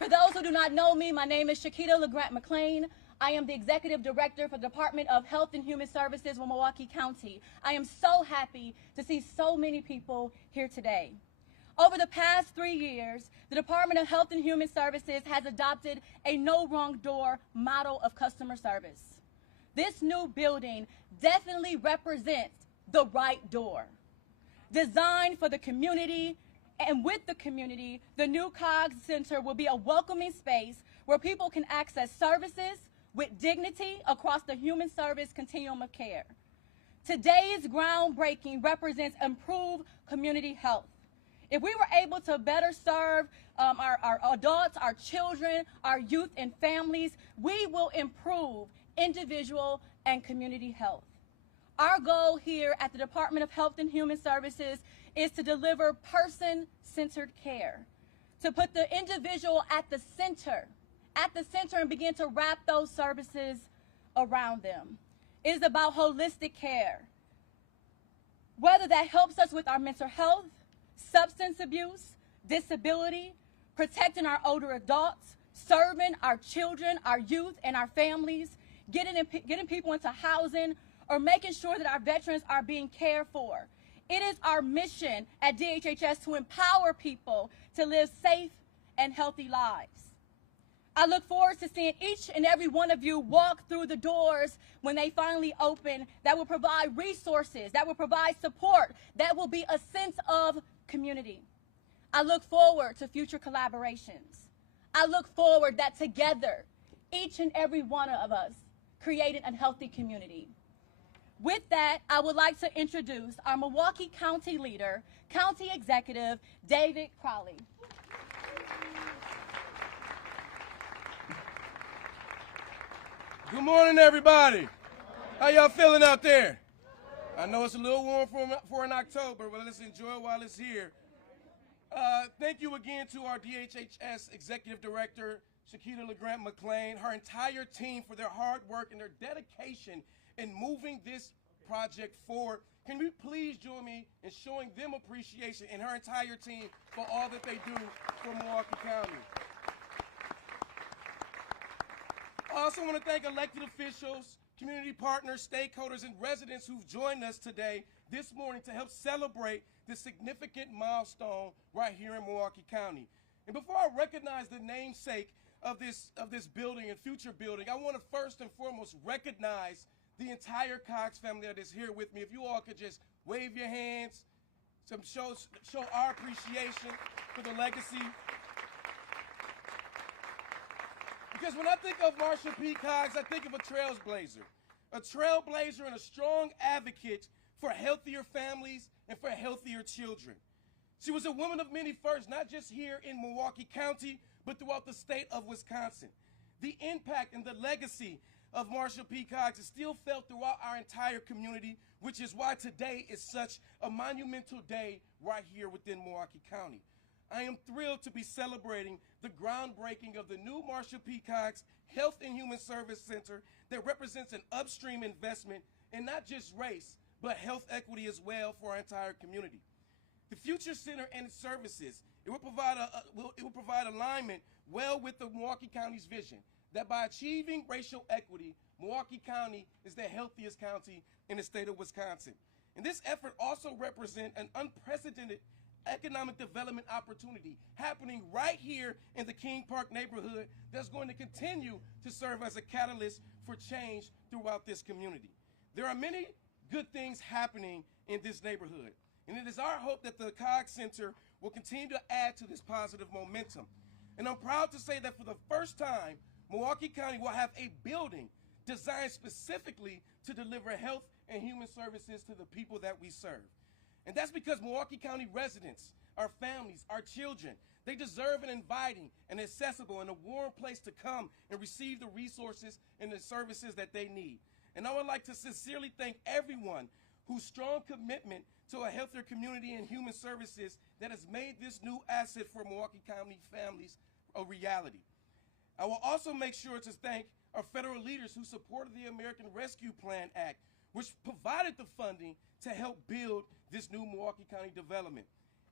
For those who do not know me, my name is Shakita LeGrant McLean. I am the Executive Director for the Department of Health and Human Services in Milwaukee County. I am so happy to see so many people here today. Over the past 3 years, the Department of Health and Human Services has adopted a no wrong door model of customer service. This new building definitely represents the right door. Designed for the community and with the community, the new Coggs Center will be a welcoming space where people can access services with dignity across the human service continuum of care. Today's groundbreaking represents improved community health. If we were able to better serve our adults, our children, our youth and families, we will improve individual and community health. Our goal here at the Department of Health and Human Services is to deliver person-centered care, to put the individual at the center and begin to wrap those services around them. It is about holistic care, whether that helps us with our mental health, substance abuse, disability, protecting our older adults, serving our children, our youth, and our families, getting people into housing, or making sure that our veterans are being cared for. It is our mission at DHHS to empower people to live safe and healthy lives. I look forward to seeing each and every one of you walk through the doors when they finally open that will provide resources, that will provide support, that will be a sense of community. I look forward to future collaborations. I look forward that together, each and every one of us created a healthy community. With that, I would like to introduce our Milwaukee County leader, County Executive David Crowley. Good morning, everybody. How y'all feeling out there? I know it's a little warm for in October, but let's enjoy it while it's here. Thank you again to our DHHS Executive Director, Shakita LeGrant McLean, her entire team for their hard work and their dedication in moving this project forward. Can we please join me in showing them appreciation and her entire team for all that they do for Milwaukee County? I also want to thank elected officials, community partners, stakeholders, and residents who've joined us today, this morning, to help celebrate this significant milestone right here in Milwaukee County. And before I recognize the namesake of this building and future building, I want to first and foremost recognize the entire Coggs family that is here with me. If you all could just wave your hands, show our appreciation for the legacy. Because when I think of Marcia P. Coggs, I think of a trailblazer and a strong advocate for healthier families and for healthier children. She was a woman of many firsts, not just here in Milwaukee County, but throughout the state of Wisconsin. The impact and the legacy of Marcia P. Coggs is still felt throughout our entire community, which is why today is such a monumental day right here within Milwaukee County. I am thrilled to be celebrating the groundbreaking of the new Marcia P. Coggs Health and Human Service Center that represents an upstream investment in not just race, but health equity as well for our entire community. The future center and its services, it will provide alignment well with the Milwaukee County's vision that by achieving racial equity, Milwaukee County is the healthiest county in the state of Wisconsin. And this effort also represents an unprecedented economic development opportunity happening right here in the King Park neighborhood that's going to continue to serve as a catalyst for change throughout this community. There are many good things happening in this neighborhood, and it is our hope that the Coggs Center will continue to add to this positive momentum. And I'm proud to say that for the first time, Milwaukee County will have a building designed specifically to deliver health and human services to the people that we serve. And that's because Milwaukee County residents, our families, our children, they deserve an inviting and accessible and a warm place to come and receive the resources and the services that they need. And I would like to sincerely thank everyone whose strong commitment to a healthier community and human services that has made this new asset for Milwaukee County families a reality. I will also make sure to thank our federal leaders who supported the American Rescue Plan Act, which provided the funding to help build this new Milwaukee County development.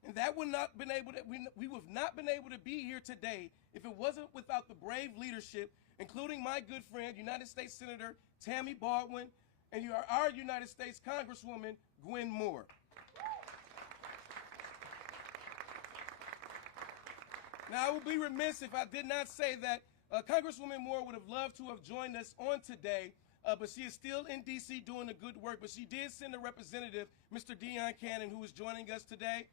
And that would not been able to, we would have not been able to be here today if it wasn't without the brave leadership, including my good friend, United States Senator Tammy Baldwin, and our United States Congresswoman, Gwen Moore. Now, I would be remiss if I did not say that Congresswoman Moore would have loved to have joined us on today, but she is still in D.C. doing the good work. But she did send a representative, Mr. Dion Cannon, who is joining us today.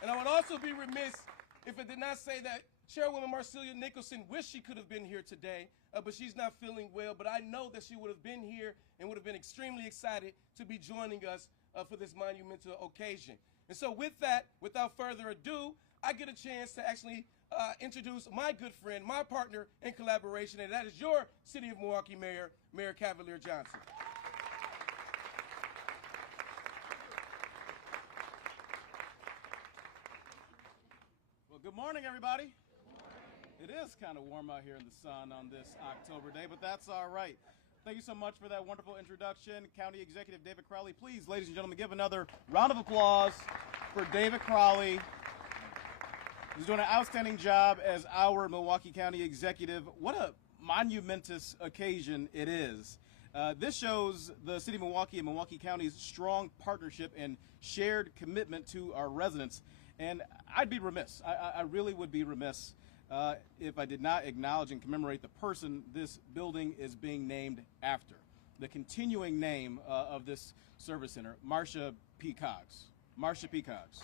And I would also be remiss if I did not say that Chairwoman Marcia Nicholson wished she could have been here today, but she's not feeling well. But I know that she would have been here and would have been extremely excited to be joining us for this monumental occasion. And so with that, without further ado, I get a chance to actually introduce my good friend, my partner in collaboration, and that is your City of Milwaukee Mayor, Mayor Cavalier Johnson. Well, good morning, everybody. It is kind of warm out here in the sun on this October day, but that's all right. Thank you so much for that wonderful introduction. County Executive David Crowley, please, ladies and gentlemen, give another round of applause for David Crowley. He's doing an outstanding job as our Milwaukee County Executive. What a monumentous occasion it is. This shows the City of Milwaukee and Milwaukee County's strong partnership and shared commitment to our residents. And I'd be remiss, I really would be remiss if I did not acknowledge and commemorate the person this building is being named after. The continuing name of this service center, Marcia P. Coggs. Marcia P. Coggs.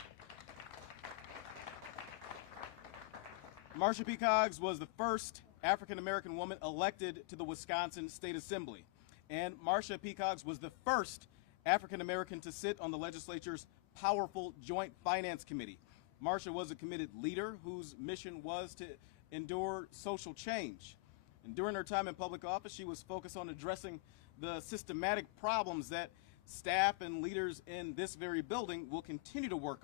Marcia P. Coggs was the first African-American woman elected to the Wisconsin State Assembly. And Marcia P. Coggs was the first African-American to sit on the legislature's powerful Joint Finance Committee. Marcia was a committed leader whose mission was to endure social change. And during her time in public office, she was focused on addressing the systematic problems that staff and leaders in this very building will continue to work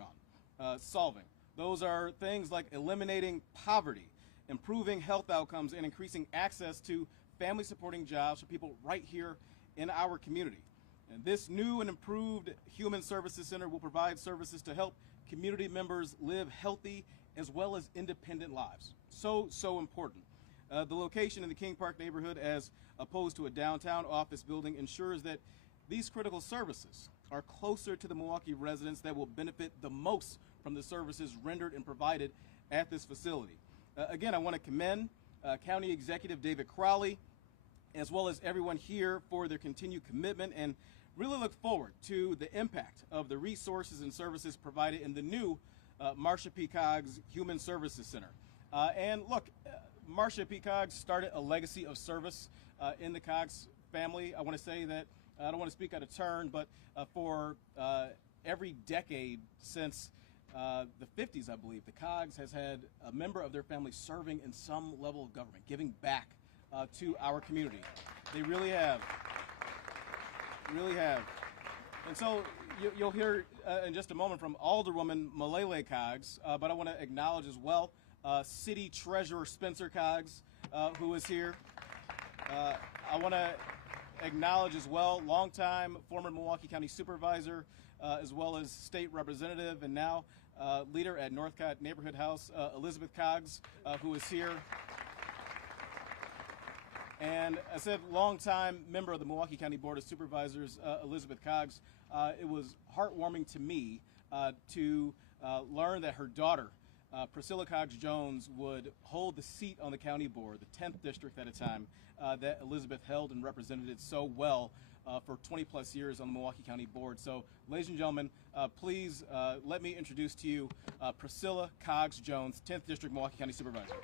on solving. Those are things like eliminating poverty, improving health outcomes, and increasing access to family-supporting jobs for people right here in our community. And this new and improved Human Services Center will provide services to help community members live healthy as well as independent lives. So important. The location in the King Park neighborhood, as opposed to a downtown office building, ensures that these critical services are closer to the Milwaukee residents that will benefit the most from the services rendered and provided at this facility. Again, I want to commend County Executive David Crowley, as well as everyone here, for their continued commitment, and really look forward to the impact of the resources and services provided in the new Marcia P. Coggs Human Services Center. And look, Marcia P. Coggs started a legacy of service in the Coggs family. I want to say that, I don't want to speak out of turn, but for every decade since the 50s, I believe, the Coggs has had a member of their family serving in some level of government, giving back to our community. They really have. Really have. And so you'll hear in just a moment from Alderwoman Malele Coggs, but I want to acknowledge as well City Treasurer Spencer Coggs, who is here. I want to acknowledge as well longtime former Milwaukee County Supervisor, as well as State Representative and now leader at Northcott Neighborhood House, Elizabeth Coggs, who is here. And I said longtime member of the Milwaukee County Board of Supervisors, Elizabeth Coggs. It was heartwarming to me to learn that her daughter, Priscilla Coggs Jones, would hold the seat on the county board, the 10th district at a time, that Elizabeth held and represented it so well for 20 plus years on the Milwaukee County Board. So, ladies and gentlemen, please let me introduce to you Priscilla Coggs Jones, 10th District Milwaukee County Supervisor.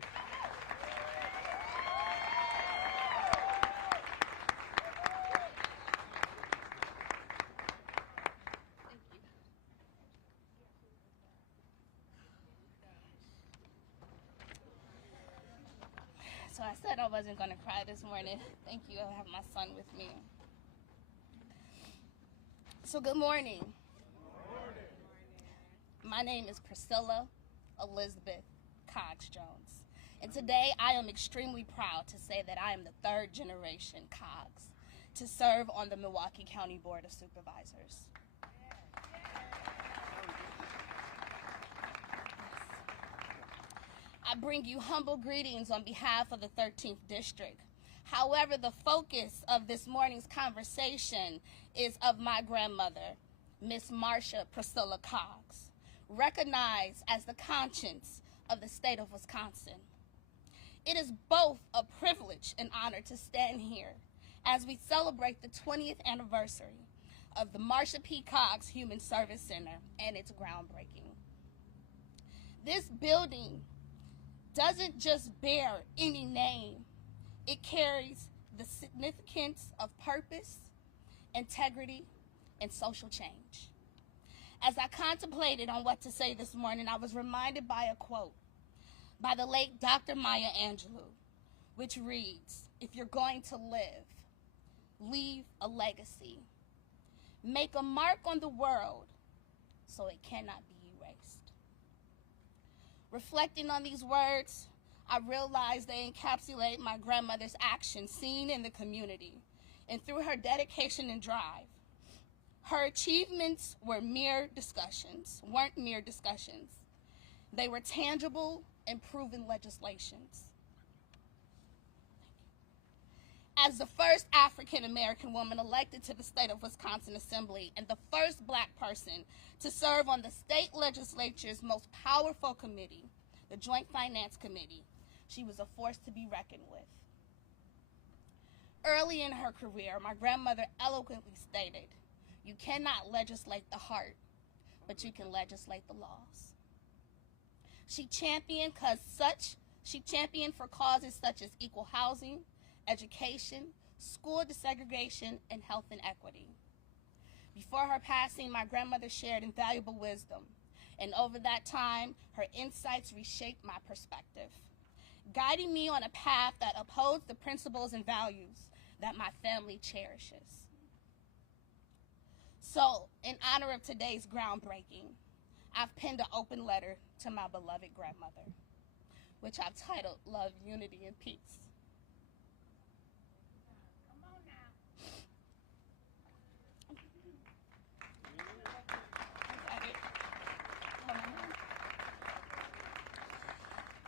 So I said I wasn't going to cry this morning. Thank you. I have my son with me. So good morning. Good morning. My name is Priscilla Elizabeth Coggs Jones. And today I am extremely proud to say that I am the third generation Coggs to serve on the Milwaukee County Board of Supervisors. I bring you humble greetings on behalf of the 13th District. However, the focus of this morning's conversation is of my grandmother, Miss Marcia Priscilla Coggs, recognized as the conscience of the state of Wisconsin. It is both a privilege and honor to stand here as we celebrate the 20th anniversary of the Marcia P. Coggs Human Service Center and its groundbreaking. This building doesn't just bear any name, it carries the significance of purpose, integrity, and social change. As I contemplated on what to say this morning, I was reminded by a quote by the late Dr. Maya Angelou, which reads, "If you're going to live, leave a legacy. Make a mark on the world so it cannot be erased." Reflecting on these words, I realized they encapsulate my grandmother's actions seen in the community, and through her dedication and drive. Her achievements weren't mere discussions. They were tangible and proven legislations. As the first African-American woman elected to the state of Wisconsin Assembly and the first Black person to serve on the state legislature's most powerful committee, the Joint Finance Committee, she was a force to be reckoned with. Early in her career, my grandmother eloquently stated, "You cannot legislate the heart, but you can legislate the laws." She championed for causes such as equal housing, education, school desegregation, and health inequity. Before her passing, my grandmother shared invaluable wisdom, and over that time, her insights reshaped my perspective, guiding me on a path that upholds the principles and values that my family cherishes. So, in honor of today's groundbreaking, I've penned an open letter to my beloved grandmother, which I've titled Love, Unity, and Peace. Come on now.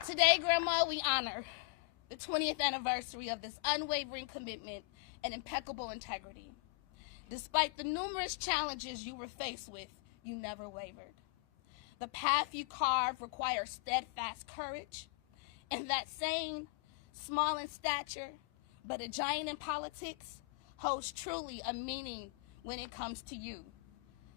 Today, Grandma, we honor the 20th anniversary of this unwavering commitment and impeccable integrity. Despite the numerous challenges you were faced with, you never wavered. The path you carved requires steadfast courage, and that saying, small in stature, but a giant in politics, holds truly a meaning when it comes to you.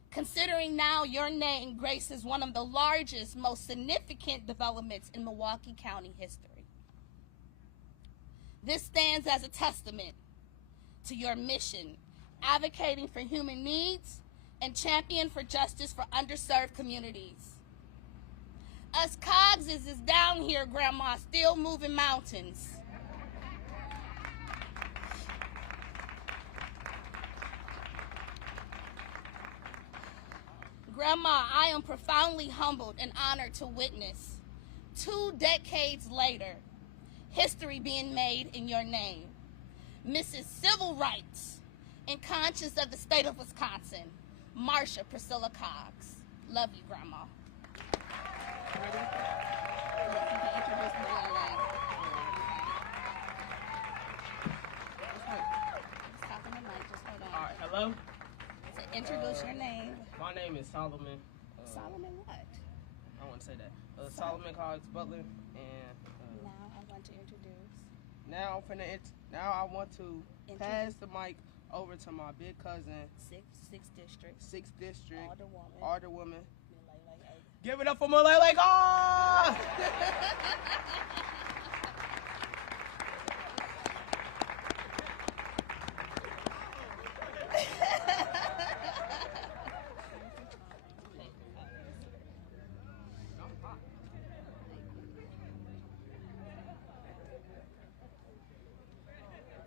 Considering now your name graces one of the largest, most significant developments in Milwaukee County history. This stands as a testament to your mission, advocating for human needs and champion for justice for underserved communities. Us Coggses is down here, Grandma, still moving mountains. Grandma, I am profoundly humbled and honored to witness, 2 decades later, history being made in your name. Mrs. Civil Rights and conscience of the state of Wisconsin, Marcia Priscilla Coggs. Love you, Grandma. Ready? You can introduce me your name. Just talk in the mic, just hold on. All right, hello? So introduce your name. My name is Solomon. Solomon what? I want to say that. Solomon Coggs Butler, and Now I want to introduce. now I want to pass the mic over to my big cousin, 6th District. 6th District, Alderwoman. Alderwoman. Milele. Give it up for Malele Coggs!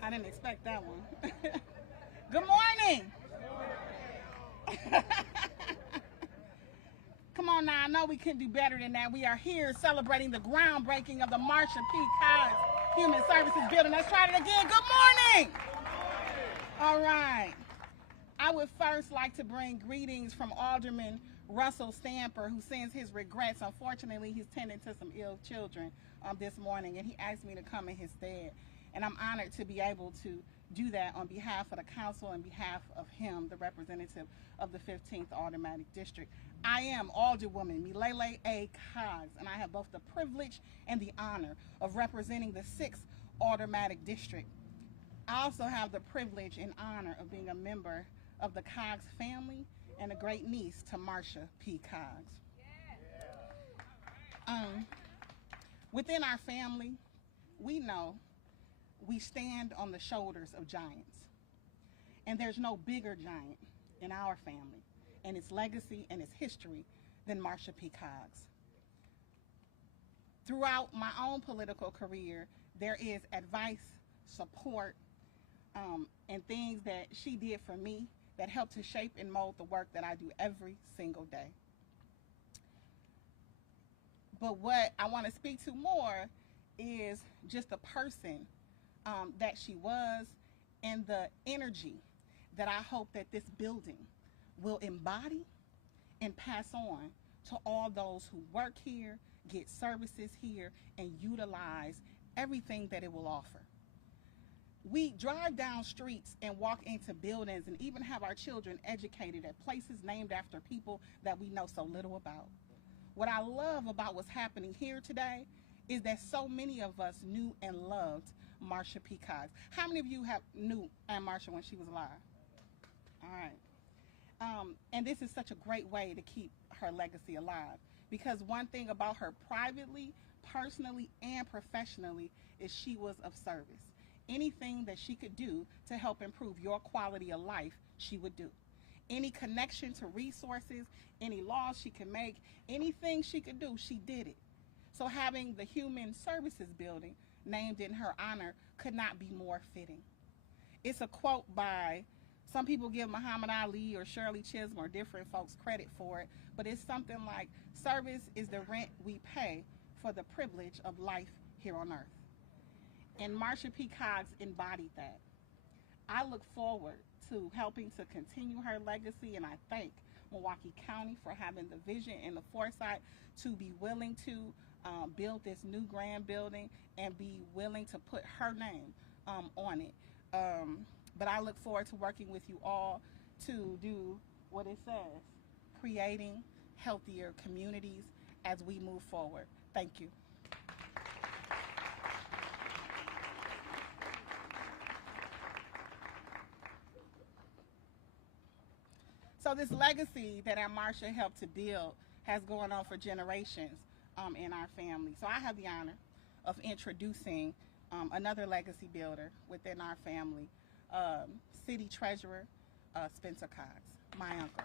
I didn't expect that one. Good morning. Come on now, I know we couldn't do better than that. We are here celebrating the groundbreaking of the Marcia P. Coggs Human Services Building. Let's try it again. Good morning. All right. I would first like to bring greetings from Alderman Russell Stamper, who sends his regrets. Unfortunately, he's tending to some ill children this morning, and he asked me to come in his stead. And I'm honored to be able to do that on behalf of the council and behalf of him, the representative of the 15th Automatic District. I am Alderwoman Milele A. Coggs, and I have both the privilege and the honor of representing the 6th Automatic District. I also have the privilege and honor of being a member of the Coggs family and a great niece to Marcia P. Coggs. Within our family, we know we stand on the shoulders of giants. And there's no bigger giant in our family and its legacy and its history than Marcia P. Coggs. Throughout my own political career, there is advice, support, and things that she did for me that helped to shape and mold the work that I do every single day. But what I want to speak to more is just the person that she was and the energy that I hope that this building will embody and pass on to all those who work here, get services here, and utilize everything that it will offer. We drive down streets and walk into buildings and even have our children educated at places named after people that we know so little about. What I love about what's happening here today is that so many of us knew and loved Marcia P. Coggs. How many of you knew Aunt Marcia when she was alive? All right. And this is such a great way to keep her legacy alive, because one thing about her privately, personally, and professionally is she was of service. Anything that she could do to help improve your quality of life, she would do. Any connection to resources, any laws she could make, anything she could do, she did it. So having the Human Services Building named in her honor could not be more fitting. It's a quote by, some people give Muhammad Ali or Shirley Chisholm or different folks credit for it, but it's something like, service is the rent we pay for the privilege of life here on earth. And Marcia P. Coggs embodied that. I look forward to helping to continue her legacy, and I thank Milwaukee County for having the vision and the foresight to be willing to build this new grand building and be willing to put her name on it. But I look forward to working with you all to do what it says, creating healthier communities as we move forward. Thank you. So this legacy that Aunt Marcia helped to build has gone on for generations in our family. So I have the honor of introducing another legacy builder within our family, City Treasurer Spencer Coggs, my uncle.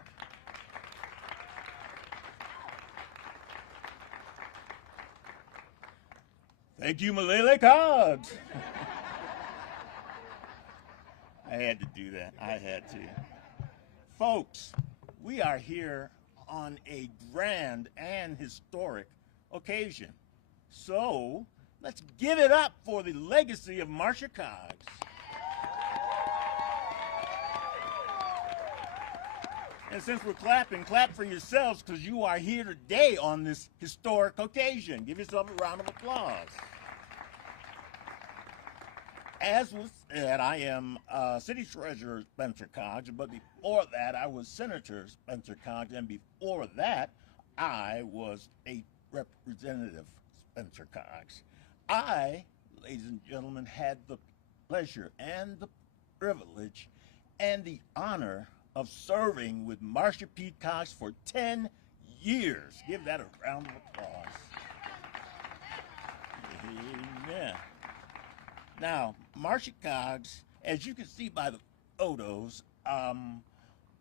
Thank you, Milele Coggs. I had to do that. I had to. Folks, we are here on a grand and historic occasion. So, let's give it up for the legacy of Marcia Coggs. And since we're clapping, clap for yourselves, because you are here today on this historic occasion. Give yourself a round of applause. As was said, I am City Treasurer Spencer Coggs, but before that, I was Senator Spencer Coggs, and before that, I was a Representative Spencer Coggs. I, ladies and gentlemen, had the pleasure and the privilege and the honor of serving with Marcia P. Coggs for 10 years. Give that a round of applause. Amen. Now, Marcia Coggs, as you can see by the photos,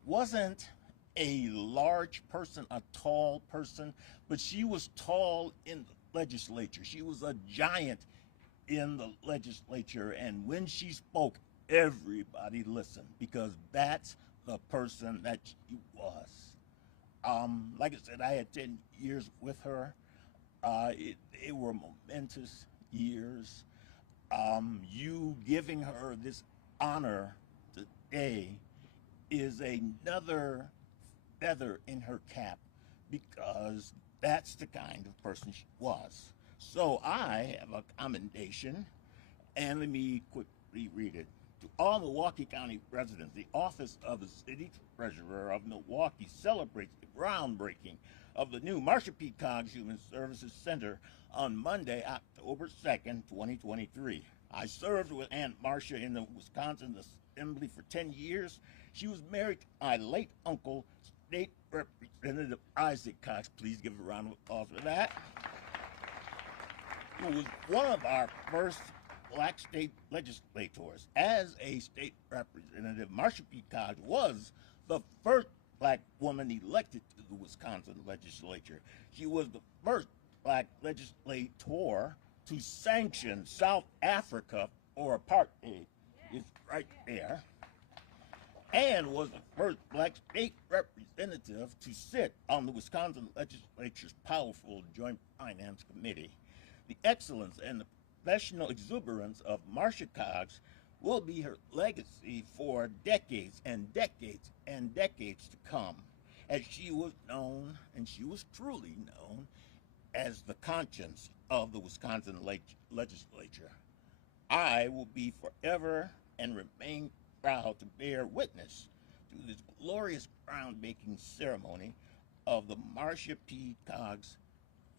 wasn't a large person, a tall person, but she was tall in the legislature. She was a giant in the legislature, and when she spoke, everybody listened, because that's the person that she was. Like I said, I had 10 years with her. They were momentous years. You giving her this honor today is another feather in her cap because that's the kind of person she was. So I have a commendation, and let me quickly read it. To all Milwaukee County residents, the Office of the City Treasurer of Milwaukee celebrates the groundbreaking of the new Marcia P. Coggs Human Services Center on Monday, October 2nd, 2023. I served with Aunt Marcia in the Wisconsin Assembly for 10 years. She was married to my late uncle, State Representative Isaac Coggs. Please give a round of applause for that. Who was one of our first black state legislators. As a state representative, Marcia P. Coggs was the first black woman elected to the Wisconsin legislature. She was the first black legislator to sanction South Africa for apartheid. It's right there. And was the first black state representative to sit on the Wisconsin legislature's powerful Joint Finance Committee. The excellence and the professional exuberance of Marcia Coggs will be her legacy for decades and decades and decades to come, as she was known, and she was truly known, as the conscience of the Wisconsin legislature. I will be forever and remain proud to bear witness to this glorious groundbreaking ceremony of the Marcia P. Coggs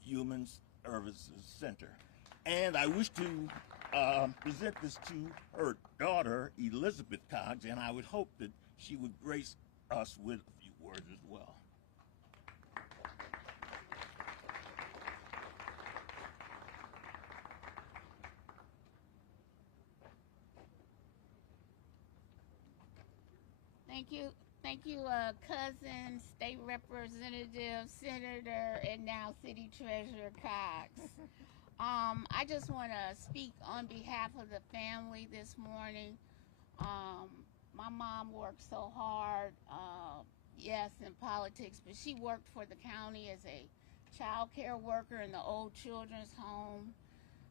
Human Services Center. And I wish to present this to her daughter, Elizabeth Coggs, and I would hope that she would grace us with a few words as well. Thank you, cousin, state representative, senator, and now city treasurer Coggs. I just want to speak on behalf of the family this morning. My mom worked so hard, yes, in politics, but she worked for the county as a child care worker in the old children's home.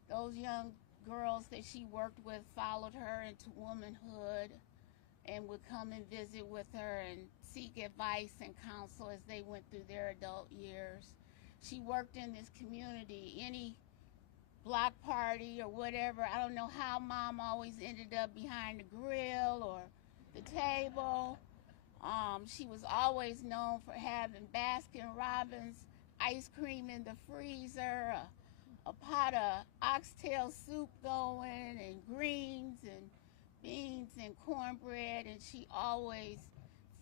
Those young girls that she worked with followed her into womanhood and would come and visit with her and seek advice and counsel as they went through their adult years. She worked in this community. Any block party or whatever, I don't know how mom always ended up behind the grill or the table. She was always known for having Baskin-Robbins ice cream in the freezer, a pot of oxtail soup going, and greens and beans and cornbread, and she always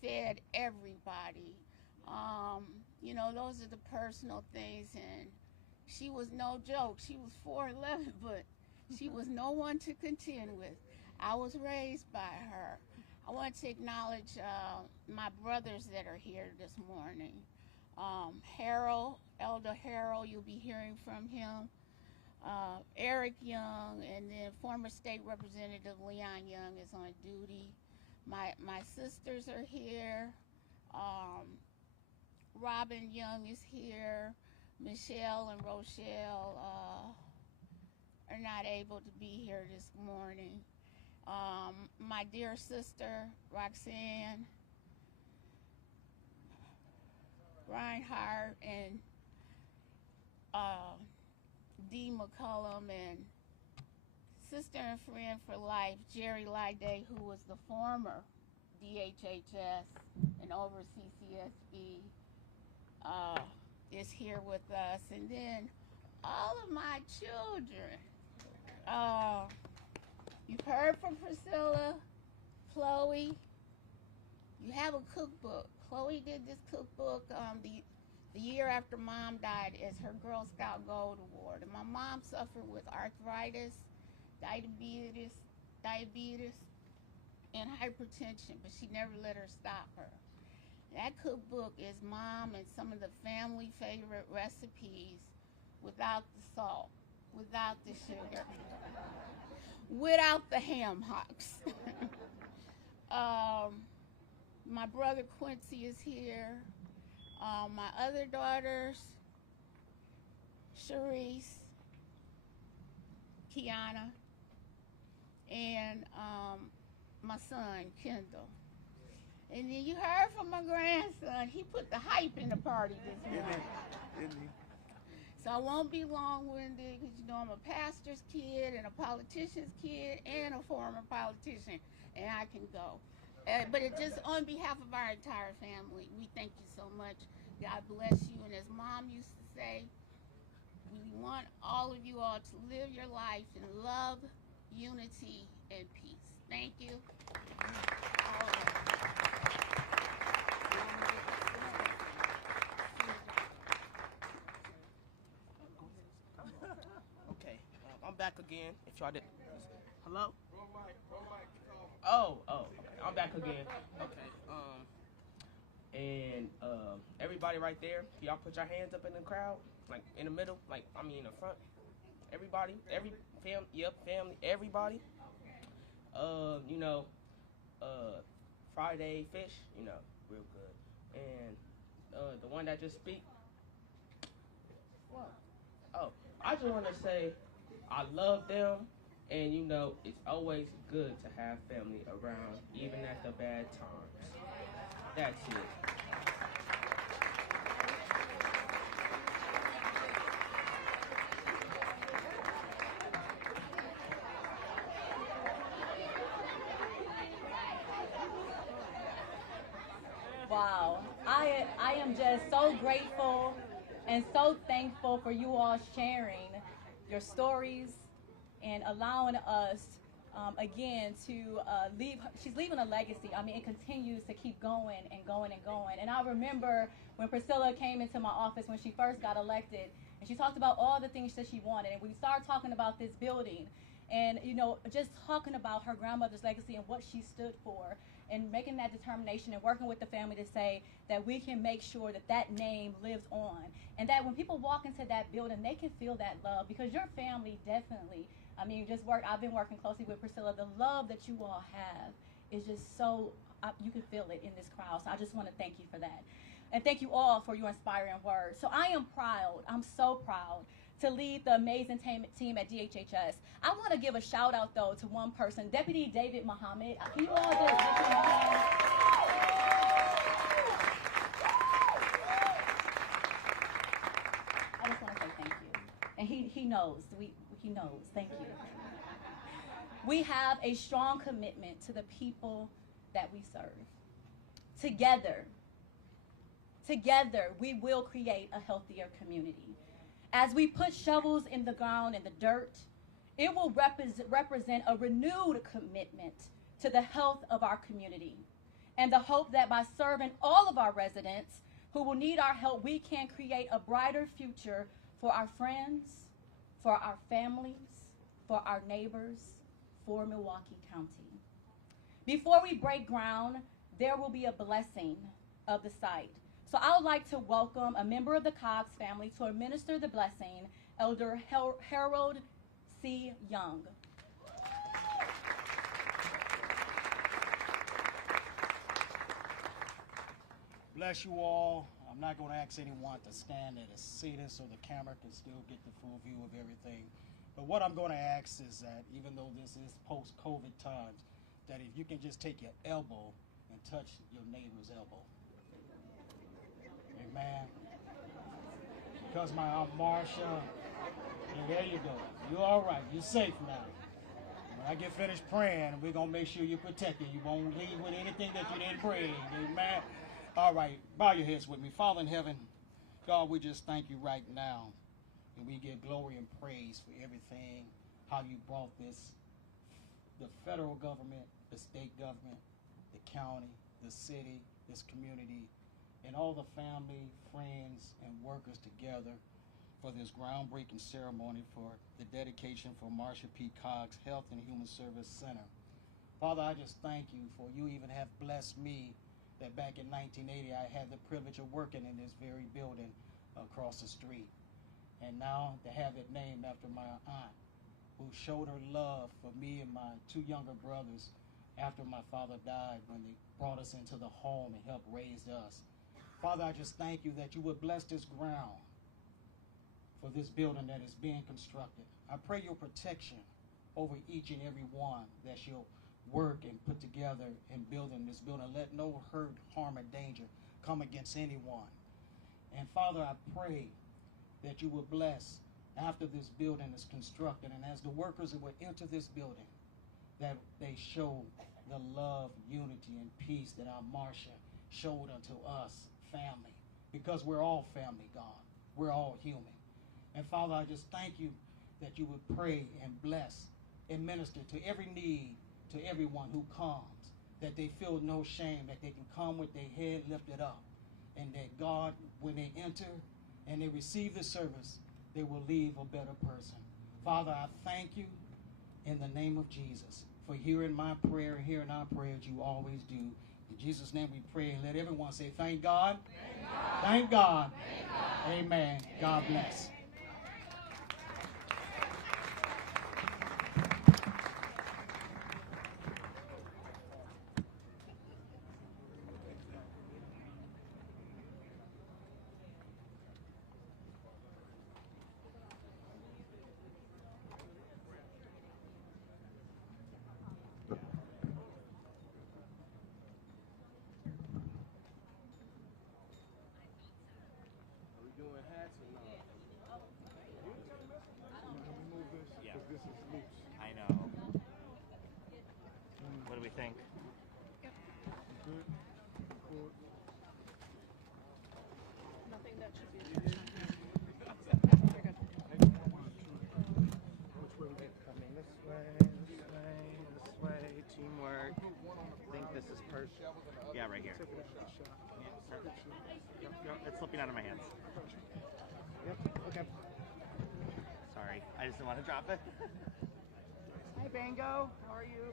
fed everybody. You know, those are the personal things, and she was no joke. She was 4'11", but she was no one to contend with. I was raised by her. I want to acknowledge my brothers that are here this morning. Harold, Elder Harold, you'll be hearing from him. Eric Young, and then former state representative Leon Young is on duty. My sisters are here. Robin Young is here. Michelle and Rochelle are not able to be here this morning. My dear sister Roxanne Reinhardt and Dee McCullum, and sister and friend for life, Jerry Lyday, who was the former DHHS and over CCSB, is here with us. And then all of my children. You've heard from Priscilla, Chloe. You have a cookbook. Chloe did this cookbook the year after mom died as her Girl Scout Gold Award. And my mom suffered with arthritis, diabetes, and hypertension, but she never let her stop her. That cookbook is mom and some of the family favorite recipes without the salt, without the sugar, without the ham hocks. My brother Quincy is here. My other daughters, Sharice, Kiana, and my son, Kendall. And then you heard from my grandson. He put the hype in the party this morning. So I won't be long-winded because, you know, I'm a pastor's kid and a politician's kid and a former politician, and I can go. But it just on behalf of our entire family, we thank you so much. God bless you. And as Mom used to say, we want all of you all to live your life in love, unity, and peace. Thank you. Okay, I'm back again. If y'all didn't. Hello? Wrong mic, Oh, okay. I'm back again. Okay. Everybody right there, can y'all put your hands up in the crowd, like in the middle, like I mean in the front. Everybody, family, everybody. You know, Friday fish, you know, real good. And the one that just speak. What? Oh, I just want to say, I love them. And you know, it's always good to have family around, even at the bad times. That's it. Wow. I am just so grateful and so thankful for you all sharing your stories and allowing us, again, to leave. She's leaving a legacy. I mean, it continues to keep going and going and going. And I remember when Priscilla came into my office when she first got elected, and she talked about all the things that she wanted. And we started talking about this building and, you know, just talking about her grandmother's legacy and what she stood for, and making that determination and working with the family to say that we can make sure that that name lives on, and that when people walk into that building, they can feel that love, because your family definitely, I mean, I've been working closely with Priscilla. The love that you all have is just so, you can feel it in this crowd. So I just want to thank you for that. And thank you all for your inspiring words. So I am proud, I'm so proud to lead the amazing team at DHHS. I want to give a shout out though to one person, Deputy David Muhammad. Can you all just give him a hand? I just want to say thank you. And he knows, he knows, thank you. We have a strong commitment to the people that we serve. Together, we will create a healthier community. As we put shovels in the ground and the dirt, it will represent a renewed commitment to the health of our community, and the hope that by serving all of our residents who will need our help, we can create a brighter future for our friends, for our families, for our neighbors, for Milwaukee County. Before we break ground, there will be a blessing of the site. So I would like to welcome a member of the Coggs family to administer the blessing, Elder Harold C. Young. Bless you all. I'm not going to ask anyone to stand at a seat so the camera can still get the full view of everything. But what I'm going to ask is that even though this is post-COVID times, that if you can just take your elbow and touch your neighbor's elbow. Amen. Because my Aunt Marcia, there you go. You're all right. You're safe now. When I get finished praying, we're going to make sure you're protected. You won't leave with anything that you didn't pray. Amen. All right. Bow your heads with me. Father in heaven, God, we just thank you right now. And we give glory and praise for everything, how you brought this, the federal government, the state government, the county, the city, this community, and all the family, friends, and workers together for this groundbreaking ceremony for the dedication for Marcia P. Coggs Health and Human Service Center. Father, I just thank you for you even have blessed me that back in 1980 I had the privilege of working in this very building across the street. And now to have it named after my aunt, who showed her love for me and my two younger brothers after my father died, when they brought us into the home and helped raise us. Father, I just thank you that you would bless this ground for this building that is being constructed. I pray your protection over each and every one, that you'll work and put together in building this building. Let no hurt, harm, or danger come against anyone. And Father, I pray that you will bless after this building is constructed, and as the workers that will enter this building, that they show the love, unity, and peace that our Marcia showed unto us, family, because we're all family, God. We're all human. And Father, I just thank you that you would pray and bless and minister to every need, to everyone who comes, that they feel no shame, that they can come with their head lifted up, and that God, when they enter and they receive the service, they will leave a better person. Father, I thank you in the name of Jesus for hearing my prayer and hearing our prayers you always do. In Jesus' name we pray, and let everyone say, thank God. Thank God. Thank God. Amen. God bless. I know. What do we think? Nothing that should be. Coming this way, teamwork. I think this is perfect. Yeah, right here. Yeah, perfect. Yep, it's slipping out of my hands. Yep, okay. Sorry, I just didn't want to drop it. Hi, Bango. How are you?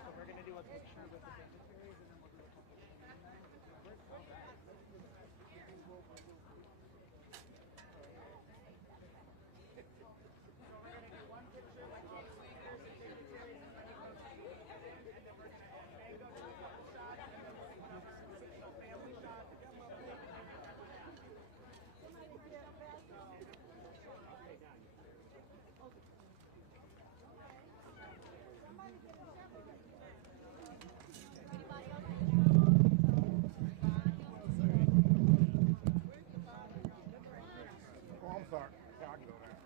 So we're going to do a picture with the dignitaries and then we'll do a Oh, I'm sorry. Yeah, I can go there.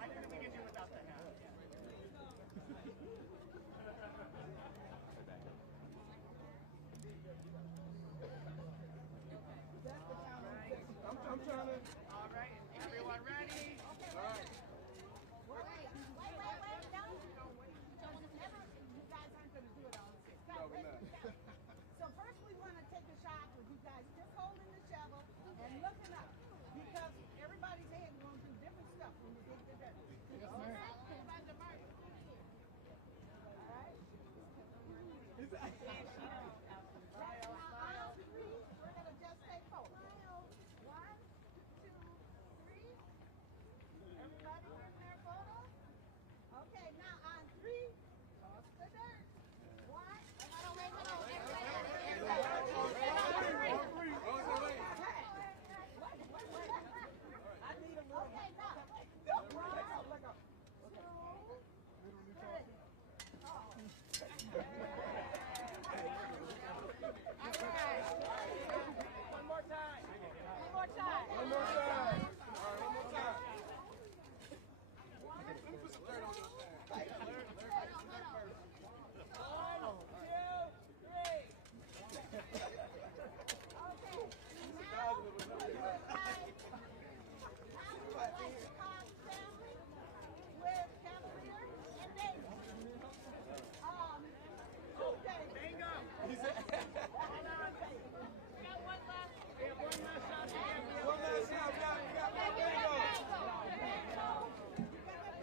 I think we can do without the hat. I'm trying to. All right, everyone ready? All right.